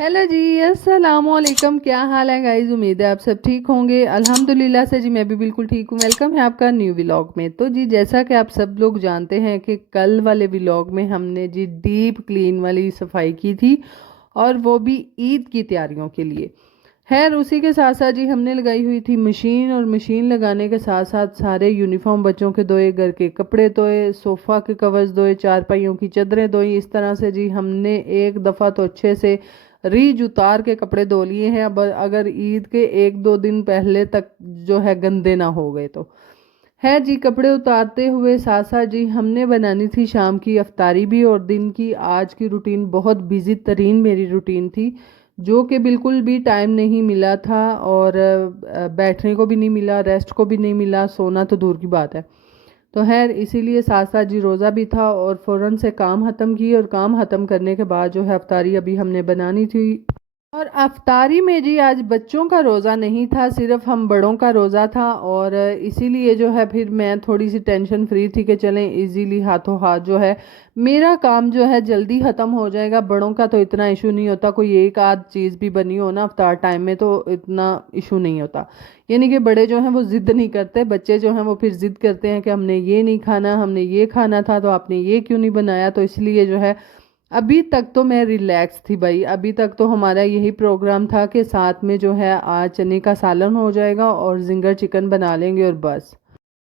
Hello जी, अस्सलाम वालेकुम। क्या हाल है गाइज? उम्मीद है आप सब ठीक होंगे। अल्हम्दुलिल्लाह से जी मैं भी बिल्कुल ठीक हूँ। वेलकम है आपका न्यू व्लॉग में। तो जी जैसा कि आप सब लोग जानते हैं कि कल वाले व्लॉग में हमने जी डीप क्लीन वाली सफाई की थी, और वो भी ईद की तैयारियों के लिए। खैर उसी के साथ साथ जी हमने लगाई हुई थी मशीन, और मशीन लगाने के साथ साथ सारे यूनिफॉर्म बच्चों के धोए, घर के कपड़े धोए, सोफ़ा के कवर्स धोए, चारपाइयों की चादरें धोई। इस तरह से जी हमने एक दफ़ा तो अच्छे से रीज उतार के कपड़े धो लिए हैं। अब अगर ईद के एक दो दिन पहले तक जो है गंदे ना हो गए तो है जी। कपड़े उतारते हुए साथ साथ जी हमने बनानी थी शाम की अफ्तारी भी, और दिन की आज की रूटीन बहुत बिजी तरीन मेरी रूटीन थी, जो कि बिल्कुल भी टाइम नहीं मिला था, और बैठने को भी नहीं मिला, रेस्ट को भी नहीं मिला, सोना तो दूर की बात है। तो खैर इसीलिए साथ साथ जी रोज़ा भी था, और फ़ौरन से काम ख़त्म की, और काम ख़त्म करने के बाद जो है अफ्तारी अभी हमने बनानी थी। और अफ्तारी में जी आज बच्चों का रोज़ा नहीं था, सिर्फ हम बड़ों का रोज़ा था, और इसीलिए जो है फिर मैं थोड़ी सी टेंशन फ्री थी कि चलें इजीली हाथों हाथ जो है मेरा काम जो है जल्दी ख़त्म हो जाएगा। बड़ों का तो इतना इशू नहीं होता, कोई एक आध चीज़ भी बनी हो ना अफ्तार टाइम में तो इतना इशू नहीं होता। यानी कि बड़े जो हैं वो ज़िद नहीं करते, बच्चे जो हैं वो फिर ज़िद करते हैं कि हमने ये नहीं खाना, हमने ये खाना था, तो आपने ये क्यों नहीं बनाया। तो इसलिए जो है अभी तक तो मैं रिलैक्स थी भाई। अभी तक तो हमारा यही प्रोग्राम था कि साथ में जो है आज चने का सालन हो जाएगा और जिंगर चिकन बना लेंगे और बस।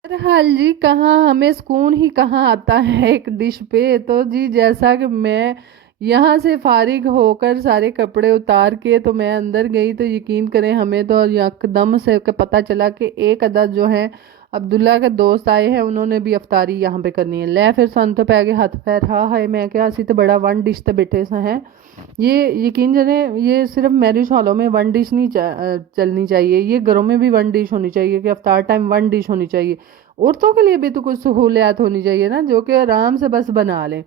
बहरहाल जी कहाँ हमें सुकून ही कहाँ आता है एक डिश पे। तो जी जैसा कि मैं यहाँ से फारिग होकर सारे कपड़े उतार के तो मैं अंदर गई, तो यकीन करें हमें तो यकदम से पता चला कि एक अदद जो है अब्दुल्ला के दोस्त आए हैं, उन्होंने भी अफ्तारी यहाँ पे करनी है। ले फिर सन तो पै गए हाथ पैर, हाँ हाय मैं क्या असी तो बड़ा वन डिश तो बैठे सा हैं। ये यकीन जने ये सिर्फ मैरिज हॉलों में वन डिश नहीं चलनी चाहिए, ये घरों में भी वन डिश होनी चाहिए कि अफ्तार टाइम वन डिश होनी चाहिए। औरतों के लिए भी तो कुछ सहूलियात होनी चाहिए ना, जो कि आराम से बस बना लें।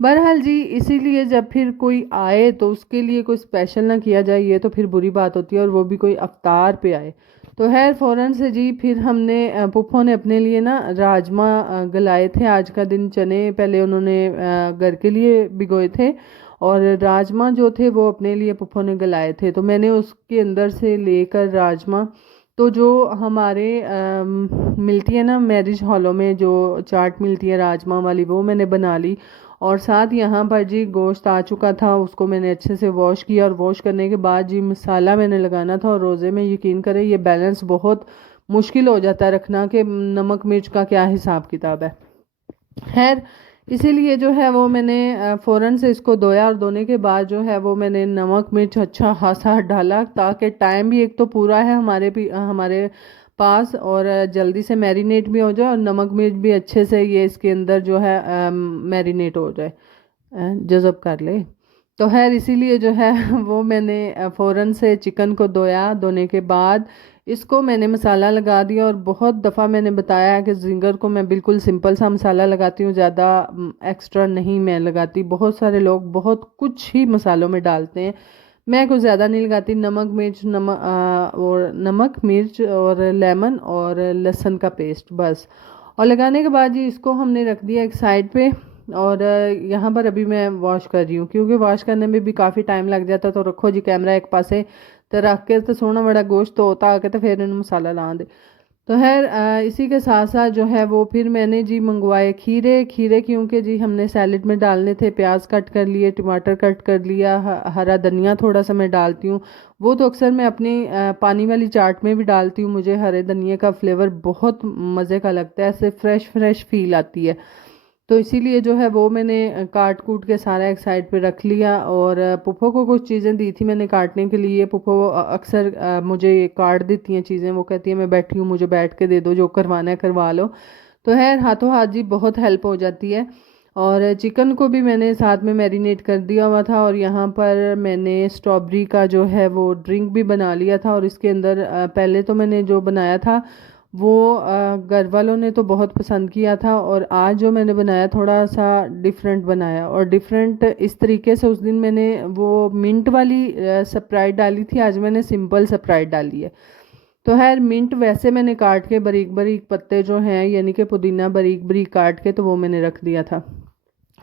बहरहाल जी इसीलिए जब फिर कोई आए तो उसके लिए कोई स्पेशल ना किया जाए, ये तो फिर बुरी बात होती है, और वो भी कोई अफ्तार पे आए। तो खैर फ़ौरन से जी फिर हमने पुप्पो ने अपने लिए ना राजमा गलाए थे। आज का दिन चने पहले उन्होंने घर के लिए भिगोए थे, और राजमा जो थे वो अपने लिए पुप्पो ने गलाए थे। तो मैंने उसके अंदर से लेकर राजमा, तो जो हमारे मिलती है ना मैरिज हॉलों में जो चाट मिलती है राजमा वाली, वो मैंने बना ली। और साथ यहाँ पर जी गोश्त आ चुका था, उसको मैंने अच्छे से वॉश किया, और वॉश करने के बाद जी मसाला मैंने लगाना था। और रोज़े में यकीन करें ये बैलेंस बहुत मुश्किल हो जाता है रखना कि नमक मिर्च का क्या हिसाब किताब है। खैर इसीलिए जो है वो मैंने फ़ौरन से इसको धोया, और धोने के बाद जो है वो मैंने नमक मिर्च अच्छा खासा डाला, ताकि टाइम भी एक तो पूरा है हमारे पास, और जल्दी से मैरिनेट भी हो जाए, और नमक मिर्च भी अच्छे से ये इसके अंदर जो है मैरिनेट हो जाए, जज़ब कर ले। तो खैर इसीलिए जो है वो मैंने फ़ौरन से चिकन को धोया। धोने के बाद इसको मैंने मसाला लगा दिया, और बहुत दफ़ा मैंने बताया है कि जिंगर को मैं बिल्कुल सिंपल सा मसाला लगाती हूँ, ज़्यादा एक्स्ट्रा नहीं मैं लगाती। बहुत सारे लोग बहुत कुछ ही मसालों में डालते हैं, मैं कुछ ज़्यादा नहीं लगाती। नमक मिर्च और लेमन और लहसुन का पेस्ट बस। और लगाने के बाद जी इसको हमने रख दिया एक साइड पे। और यहाँ पर अभी मैं वॉश कर रही हूँ, क्योंकि वॉश करने में भी काफ़ी टाइम लग जाता। तो रखो जी कैमरा एक पासे तो रख के, तो सोना बड़ा गोश्त तो होता आके तो फिर इन्हें मसाला ला दे। तो खैर इसी के साथ साथ जो है वो फिर मैंने जी मंगवाए खीरे। खीरे क्योंकि जी हमने सैलेड में डालने थे, प्याज कट कर लिए, टमाटर कट कर लिया, हरा धनिया थोड़ा सा मैं डालती हूँ। वो तो अक्सर मैं अपनी पानी वाली चाट में भी डालती हूँ, मुझे हरे धनिया का फ्लेवर बहुत मज़े का लगता है, ऐसे फ्रेश फ्रेश फील आती है। तो इसीलिए जो है वो मैंने काट कूट के सारा एक साइड पे रख लिया। और पुप्पो को कुछ चीज़ें दी थी मैंने काटने के लिए। पुप्पो अक्सर मुझे काट देती हैं चीज़ें, वो कहती है मैं बैठी हूँ मुझे बैठ के दे दो, जो करवाना है करवा लो। तो है हाथों हाथ जी बहुत हेल्प हो जाती है। और चिकन को भी मैंने साथ में मैरिनेट कर दिया हुआ था, और यहाँ पर मैंने स्ट्रॉबेरी का जो है वो ड्रिंक भी बना लिया था। और इसके अंदर पहले तो मैंने जो बनाया था वो घर वालों ने तो बहुत पसंद किया था, और आज जो मैंने बनाया थोड़ा सा डिफरेंट बनाया। और डिफरेंट इस तरीके से उस दिन मैंने वो मिंट वाली स्प्राइट डाली थी, आज मैंने सिंपल स्प्राइट डाली है। तो खैर मिंट वैसे मैंने काट के बारीक बारीक पत्ते जो हैं यानी कि पुदीना बारीक बारीक काट के तो वो मैंने रख दिया था।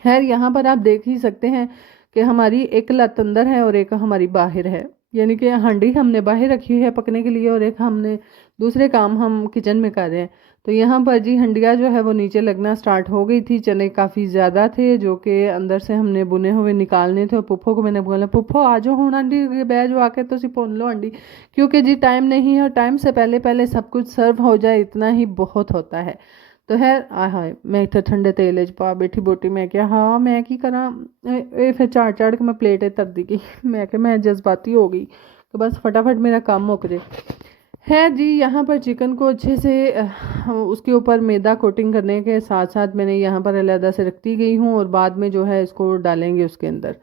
खैर यहाँ पर आप देख ही सकते हैं कि हमारी एक लत अंदर है और एक हमारी बाहर है, यानी कि हांडी हमने बाहर रखी हुई है पकने के लिए और एक हमने दूसरे काम हम किचन में कर रहे हैं। तो यहाँ पर जी हंडिया जो है वो नीचे लगना स्टार्ट हो गई थी। चने काफ़ी ज़्यादा थे जो कि अंदर से हमने बुने हुए निकालने थे और पुप्पो को मैंने बोला, पुप्पो आ जाओ हूँ आंटी बह जो आके तो भुन लो आंटी, क्योंकि जी टाइम नहीं है और टाइम से पहले पहले सब कुछ सर्व हो जाए इतना ही बहुत होता है। तो है आ हाय मैं इतना ठंडे तेल च पा बैठी बोटी, मैं क्या हाँ मैं की करा, ये फिर चाड़ चाड़ के मैं प्लेट तर दी गई। मैं क्या मैं जज्बाती हो गई तो बस फटाफट मेरा काम मुक जाए। है जी यहाँ पर चिकन को अच्छे से उसके ऊपर मैदा कोटिंग करने के साथ साथ मैंने यहाँ पर अलहदा से रखती गई हूँ और बाद में जो है इसको डालेंगे उसके अंदर।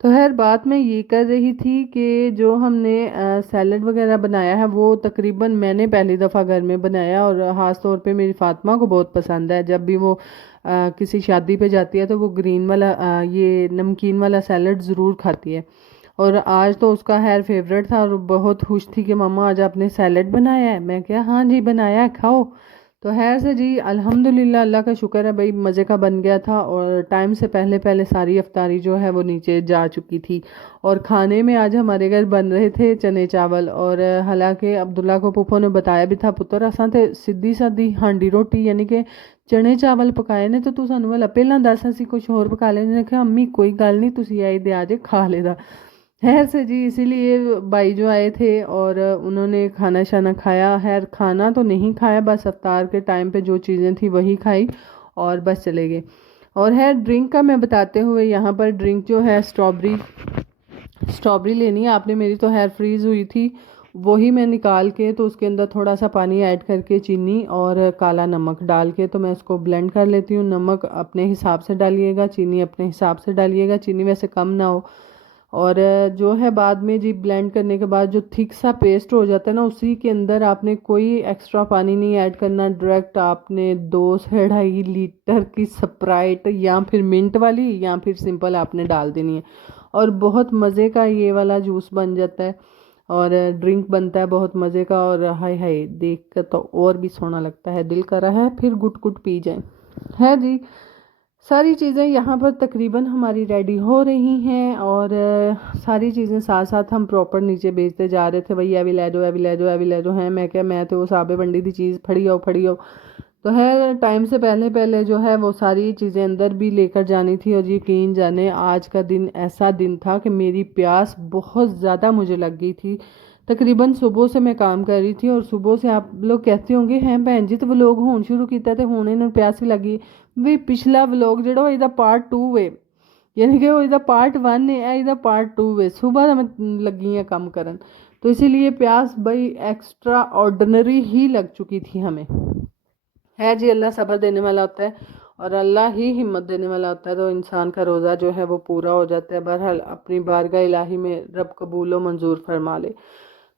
तो खैर बात मैं ये कर रही थी कि जो हमने सैलड वगैरह बनाया है वो तकरीबन मैंने पहली दफ़ा घर में बनाया और ख़ास तौर पे मेरी फ़ातिमा को बहुत पसंद है। जब भी वो किसी शादी पे जाती है तो वो ग्रीन वाला ये नमकीन वाला सैलड ज़रूर खाती है। और आज तो उसका खैर फेवरेट था और बहुत खुश थी कि मम्मा आज आपने सैलड बनाया है। मैं क्या हाँ जी बनाया है खाओ। तो खैर से जी अल्हम्दुलिल्लाह अल्लाह का शुक्र है भाई मज़े का बन गया था और टाइम से पहले पहले सारी अफ्तारी जो है वो नीचे जा चुकी थी। और खाने में आज हमारे घर बन रहे थे चने चावल और हालांकि अब्दुल्ला को पुप्पो ने बताया भी था पुत्र असां ते सीधी सादी हांडी रोटी यानी कि चने चावल पकाए ने तो तू सानू वाला पहला दस असी कुछ होर पका लेने। ने कहा अम्मी कोई गल नहीं तुसी आई दे आज खा लेदा। खैर से जी इसीलिए भाई जो आए थे और उन्होंने खाना शाना खाया। खैर खाना तो नहीं खाया बस अफ्तार के टाइम पे जो चीज़ें थी वही खाई और बस चले गए। और है ड्रिंक का मैं बताते हुए यहाँ पर ड्रिंक जो है स्ट्रॉबेरी लेनी है आपने। मेरी तो हेयर फ्रीज़ हुई थी वही मैं निकाल के तो उसके अंदर थोड़ा सा पानी ऐड करके चीनी और काला नमक डाल के तो मैं इसको ब्लेंड कर लेती हूँ। नमक अपने हिसाब से डालिएगा, चीनी अपने हिसाब से डालिएगा, चीनी वैसे कम ना हो। और जो है बाद में जी ब्लेंड करने के बाद जो थिक सा पेस्ट हो जाता है ना उसी के अंदर आपने कोई एक्स्ट्रा पानी नहीं ऐड करना। डायरेक्ट आपने 2 से 2.5 लीटर की स्प्राइट या फिर मिंट वाली या फिर सिंपल आपने डाल देनी है और बहुत मज़े का ये वाला जूस बन जाता है और ड्रिंक बनता है बहुत मज़े का। और हाय हाय देख कर तो और भी सोना लगता है, दिल कर रहा है फिर गुट गुट पी जाए। है जी सारी चीज़ें यहाँ पर तकरीबन हमारी रेडी हो रही हैं और सारी चीज़ें साथ साथ हम प्रॉपर नीचे बेचते जा रहे थे। भैया भी ले दो अभी ले दो अभी ले दो हैं। मैं क्या मैं तो वो साबे बंडी दी चीज़ फड़ी हो। तो है टाइम से पहले पहले जो है वो सारी चीज़ें अंदर भी लेकर जानी थी। और यकीन जाने आज का दिन ऐसा दिन था कि मेरी प्यास बहुत ज़्यादा मुझे लग गई थी। तकरीबन सुबह से मैं काम कर रही थी और सुबह से आप लोग कहते होंगे हैं भैन जी तो व्लॉग होने शुरू किया तो हुणे इन्हें प्यास ही लगी। भी पिछला व्लॉग जो ਇਹਦਾ पार्ट 2 वे यानी कि वो ਇਹਦਾ पार्ट 1 है ਇਹਦਾ पार्ट 2 वे सुबह मैं लगी है काम करन तो इसीलिए प्यास भाई एक्स्ट्रा ऑर्डिनरी ही लग चुकी थी हमें। है जी अल्लाह सब्र देने वाला होता है और अल्लाह ही हिम्मत देने वाला होता है तो इंसान का रोज़ा जो है वो पूरा हो जाता है। बहरहाल अपनी बारगाह इलाही में रब कबूल व मंजूर फरमा ले।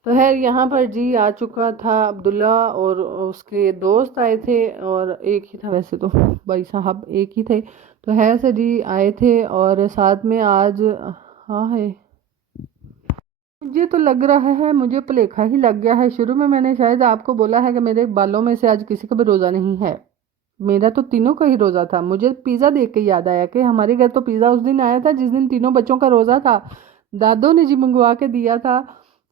तो है यहाँ पर जी आ चुका था अब्दुल्ला और उसके दोस्त आए थे और एक ही था वैसे तो भाई साहब एक ही थे। तो है से जी आए थे और साथ में आज हाँ है मुझे तो लग रहा है मुझे भुलेखा ही लग गया है। शुरू में मैंने शायद आपको बोला है कि मेरे बालों में से आज किसी का भी रोज़ा नहीं है। मेरा तो तीनों का ही रोज़ा था। मुझे पिज़्ज़ा देख के याद आया कि हमारे घर तो पिज़्ज़ा उस दिन आया था जिस दिन तीनों बच्चों का रोज़ा था। दादों ने जी मंगवा के दिया था।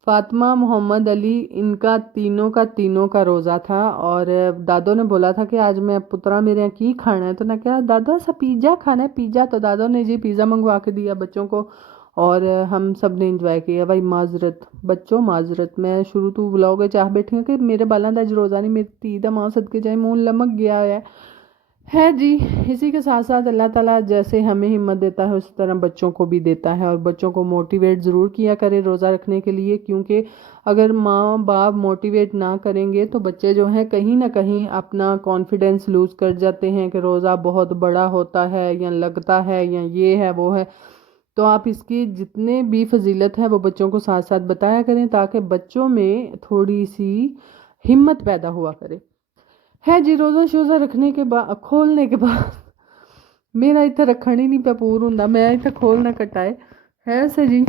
फातिमा मोहम्मद अली इनका तीनों का तीनों का रोज़ा था और दादों ने बोला था कि आज मैं पुत्रा मेरे यहाँ की खाना है तो मैं क्या दादा सा पिज़्ज़ा खाना है पिज़्ज़ा। तो दादों ने जी पिज़्ज़ा मंगवा के दिया बच्चों को और हम सब ने इंजॉय किया। भाई माजरत बच्चों माजरत मैं शुरू तो व्लॉग चाह बैठी हूँ कि मेरे बालों का अज रोज़ा नहीं मेरी धी दा मां सदके जाए मुँह लमक गया है जी। इसी के साथ साथ अल्लाह ताला जैसे हमें हिम्मत देता है उसी तरह बच्चों को भी देता है और बच्चों को मोटिवेट ज़रूर किया करें रोज़ा रखने के लिए क्योंकि अगर माँ बाप मोटिवेट ना करेंगे तो बच्चे जो हैं कहीं ना कहीं अपना कॉन्फिडेंस लूज़ कर जाते हैं कि रोज़ा बहुत बड़ा होता है या लगता है या ये है वो है। तो आप इसकी जितने भी फजीलत है वो बच्चों को साथ साथ बताया करें ताकि बच्चों में थोड़ी सी हिम्मत पैदा हुआ करे। है जी रोज़ा शोज़ा रखने के बाद खोलने के बाद मेरा इतना रखन ही नहीं पे पूर होंदा मैं इतना खोलना कटाए। है से जी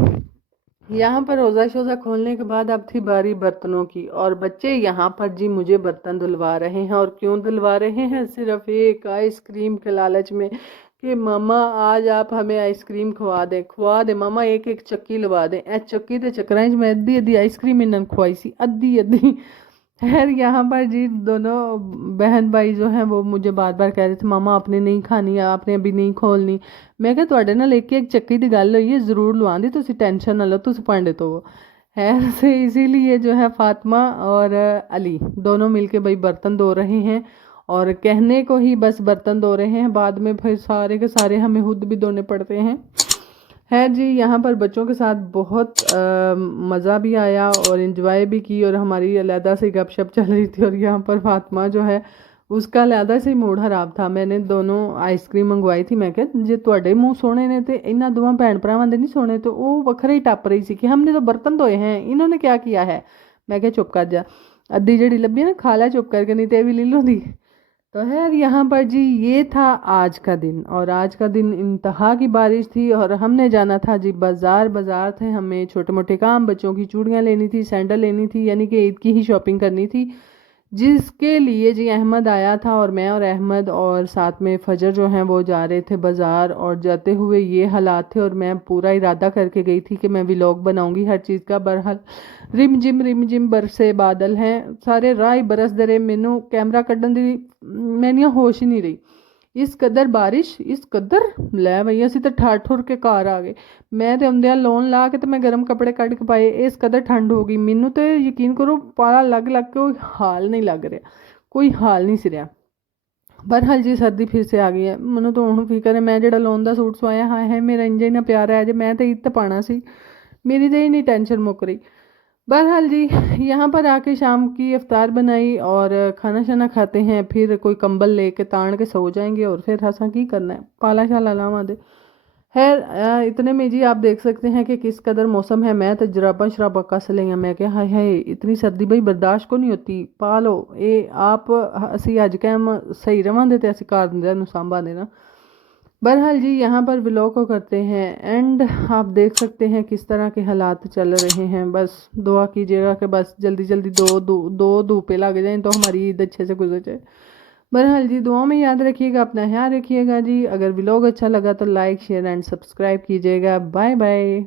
यहाँ पर रोज़ा शोज़ा खोलने के बाद अब थी बारी बर्तनों की और बच्चे यहाँ पर जी मुझे बर्तन धुलवा रहे हैं। और क्यों धुलवा रहे हैं सिर्फ एक आइसक्रीम के लालच में कि मामा आज आप हमें आइसक्रीम खवा दे मामा, एक एक चक्की लवा दें। ए चक्की के चक्कर च मैं अद्धी अद्धी आइसक्रीम इन्होंने खवाई सी, अद्धी अद्धी। खैर यहाँ पर जी दोनों बहन भाई जो हैं वो मुझे बार बार कह रहे थे मामा आपने नहीं खानी, आपने अभी नहीं खोलनी। मैं क्या ਤੁਹਾਡੇ ਨਾਲ एक चक्की की गल हुई है, ज़रूर लवांदी, तुसी टेंशन ना लो, तुसी पंडित हो। है से इसीलिए जो है फातिमा और अली दोनों मिलके भाई बर्तन धो रहे हैं, और कहने को ही बस बर्तन धो रहे हैं, बाद में फिर सारे के सारे हमें खुद भी धोने पड़ते हैं। है जी, यहाँ पर बच्चों के साथ बहुत मज़ा भी आया और इन्जॉय भी की, और हमारी अलहदा से गपशप चल रही थी। और यहाँ पर फातिमा जो है उसका अलहदा से मूड खराब था। मैंने दोनों आइसक्रीम मंगवाई थी, मैं क्या जे ਤੁਹਾਡੇ मुँह सोने ने तो इन्होंने दोवां भैन भरावां दे नहीं सोने, तो वो वखरे ही टप रही सी कि हमने तो बर्तन धोए हैं, इन्होंने क्या किया है। मैं क्या चुप कर जा, अद्धी जड़ी लब्भी ना खा ला चुप करके, नहीं तो ये भी ले लो दी। तो खैर यहाँ पर जी ये था आज का दिन, और आज का दिन इंतहा की बारिश थी, और हमने जाना था जी बाज़ार। बाज़ार थे, हमें छोटे मोटे काम, बच्चों की चूड़ियाँ लेनी थी, सैंडल लेनी थी, यानी कि ईद की ही शॉपिंग करनी थी, जिसके लिए जी अहमद आया था, और मैं और अहमद और साथ में फजर जो हैं वो जा रहे थे बाज़ार। और जाते हुए ये हालात थे, और मैं पूरा इरादा करके गई थी कि मैं व्लॉग बनाऊंगी हर चीज़ का। बहरहाल रिम जिम बरसे बादल हैं, सारे राह ही बरस दे रहे, मैनू कैमरा कड्ढन दी मैनिया होश ही नहीं रही। इस कदर बारिश, इस कदर लै भई असीं तो ठर ठुर के घर आ गए। मैं तो आउंदियां लोन ला के तो मैं गर्म कपड़े कढ़ के पाए, इस कदर ठंड हो गई मैनू तो यकीन करो पाला लग लग के कोई हाल नहीं लग रहा, कोई हाल नहीं सी रहा। बहरहाल जी सर्दी फिर से आ गई है, मैनू तो हुण फिकर है, मैं जिहड़ा लोन का सूट सवाया हाय हाय मेरा इंजा इन्ना प्यारा है, जे मैं तो ईद ते पाना सी, मेरी तो ही नहीं टेंशन मुक रही। बहरहाल जी यहाँ पर आके शाम की इफ्तार बनाई, और खाना शाना खाते हैं, फिर कोई कंबल लेके तान के सो जाएंगे, और फिर हंसा की करना है, पाला शाला लावा दे। खैर इतने में जी आप देख सकते हैं कि किस कदर मौसम है। मैं तो जराबा शराबा कस लिया, मैं क्या हाय हाय इतनी सर्दी भाई बर्दाश्त को नहीं होती, पा लो ये आप। असी अज कैम सही रवांदे ते असी घर नूं सांभा देना। बहरहाल जी यहाँ पर व्लॉग को करते हैं एंड, आप देख सकते हैं किस तरह के हालात चल रहे हैं। बस दुआ कीजिएगा कि बस जल्दी जल्दी दो धूपें लग जाएं तो हमारी ईद अच्छे से गुजर जाए। बहरहाल जी दुआ में याद रखिएगा, अपना ख्याल रखिएगा जी। अगर व्लॉग अच्छा लगा तो लाइक शेयर एंड सब्सक्राइब कीजिएगा। Bye bye.